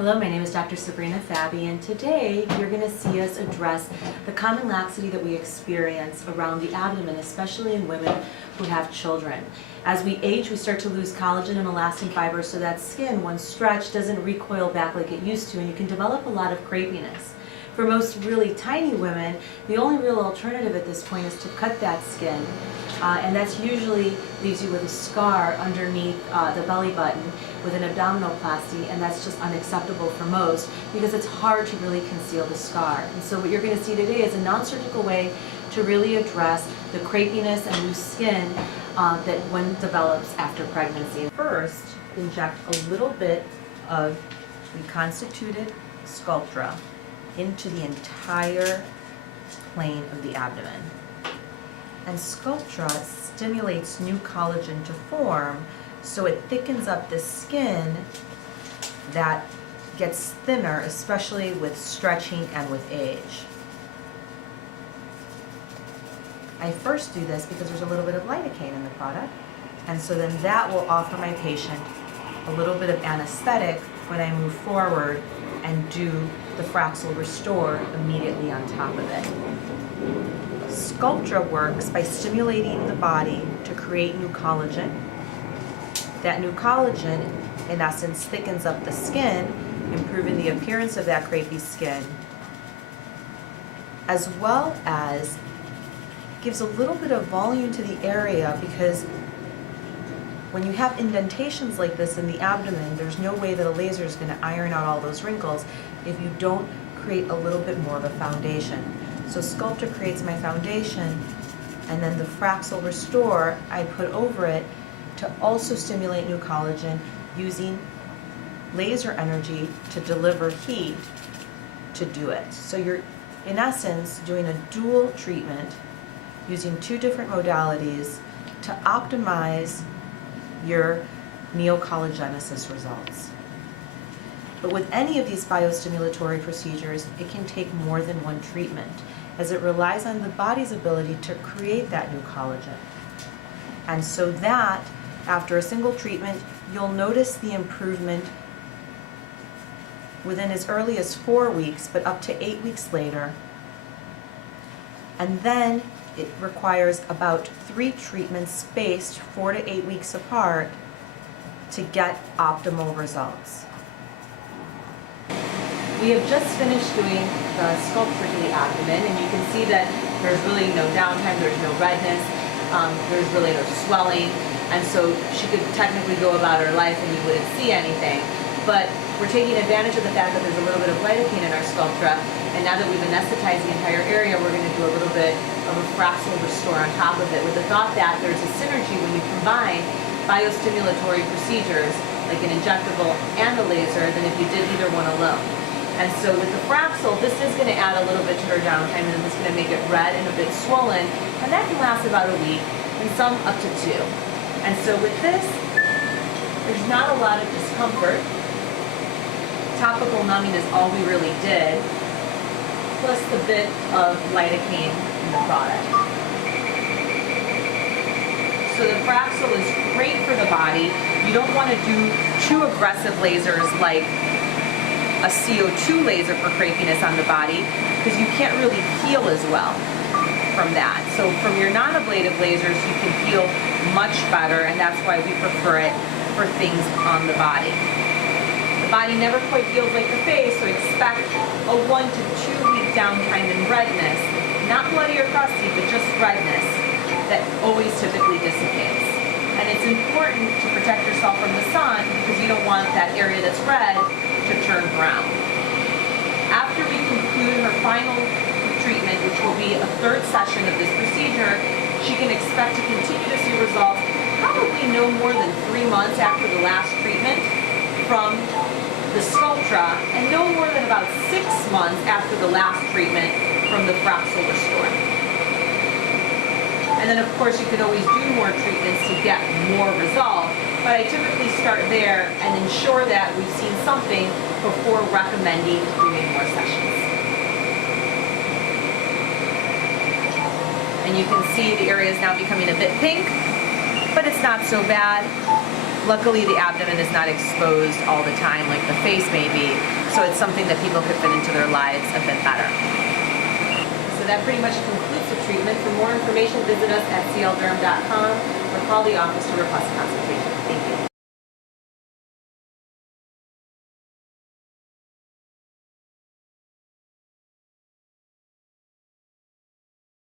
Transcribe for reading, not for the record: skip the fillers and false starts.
Hello, my name is Dr. Sabrina Fabi, and today you're going to see us address the common laxity that we experience around the abdomen, especially in women who have children. As we age, we start to lose collagen and elastin fibers, so that skin, when stretched, doesn't recoil back like it used to, and you can develop a lot of crepiness. For most really tiny women, the only real alternative at this point is to cut that skin, and that's usually leaves you with a scar underneath the belly button with an abdominoplasty, and that's just unacceptable for most because it's hard to really conceal the scar. And so what you're going to see today is a non-surgical way to really address the crepiness and loose skin that one develops after pregnancy. First, inject a little bit of reconstituted Sculptra into the entire plane of the abdomen. And Sculptra stimulates new collagen to form, so it thickens up the skin that gets thinner, especially with stretching and with age. I first do this because there's a little bit of lidocaine in the product, and so then that will offer my patient a little bit of anesthetic when I move forward and do the Fraxel Restore immediately on top of it. Sculptra works by stimulating the body to create new collagen. That new collagen, in essence, thickens up the skin, improving the appearance of that crepey skin, as well as gives a little bit of volume to the area, because when you have indentations like this in the abdomen, there's no way that a laser is going to iron out all those wrinkles if you don't create a little bit more of a foundation. So Sculptra creates my foundation, and then the Fraxel Restore I put over it to also stimulate new collagen using laser energy to deliver heat to do it. So you're, in essence, doing a dual treatment using two different modalities to optimize your neocollagenesis results. But with any of these biostimulatory procedures, it can take more than one treatment, as it relies on the body's ability to create that new collagen. And so that, after a single treatment, you'll notice the improvement within as early as 4 weeks, but up to 8 weeks later. And then it requires about 3 treatments spaced 4 to 8 weeks apart to get optimal results. We have just finished doing the Sculptra to the abdomen, and you can see that there's really no downtime, there's no redness, there's really no swelling, and so she could technically go about her life and you wouldn't see anything. But we're taking advantage of the fact that there's a little bit of lidocaine in our Sculptra, and now that we've anesthetized the entire area, we're going to do a little bit of a Fraxel Restore on top of it, with the thought that there's a synergy when you combine biostimulatory procedures, like an injectable and a laser, than if you did either one alone. And so with the Fraxel, this is going to add a little bit to her downtime, and it's going to make it red and a bit swollen, and that can last about a week, and some up to 2. And so with this, there's not a lot of discomfort. Topical numbing is all we really did, plus the bit of lidocaine in the product. So the Fraxel is great for the body. You don't want to do too aggressive lasers like a CO2 laser for crepiness on the body, because you can't really heal as well from that. So from your non-ablative lasers, you can heal much better, and that's why we prefer it for things on the body. The body never quite heals like the face, so expect a 1 to 2 week downtime in redness, not bloody or crusty, but just redness that always typically dissipates. And it's important to protect yourself from the sun, because you don't want that area that's red to turn brown. After we conclude her final treatment, which will be a 3rd session of this procedure, she can expect to continue to see results probably no more than 3 months after the last treatment from the Sculptra, and no more than about 6 months after the last treatment from the Fraxel Restore. And then of course you could always do more treatments to get more results, but I typically start there and ensure that we've seen something before recommending doing more sessions. And you can see the area is now becoming a bit pink, but it's not so bad. Luckily, the abdomen is not exposed all the time like the face may be, so it's something that people could fit into their lives a bit better. So that pretty much concludes the treatment. For more information, visit us at clderm.com or call the office to request a consultation. Thank you.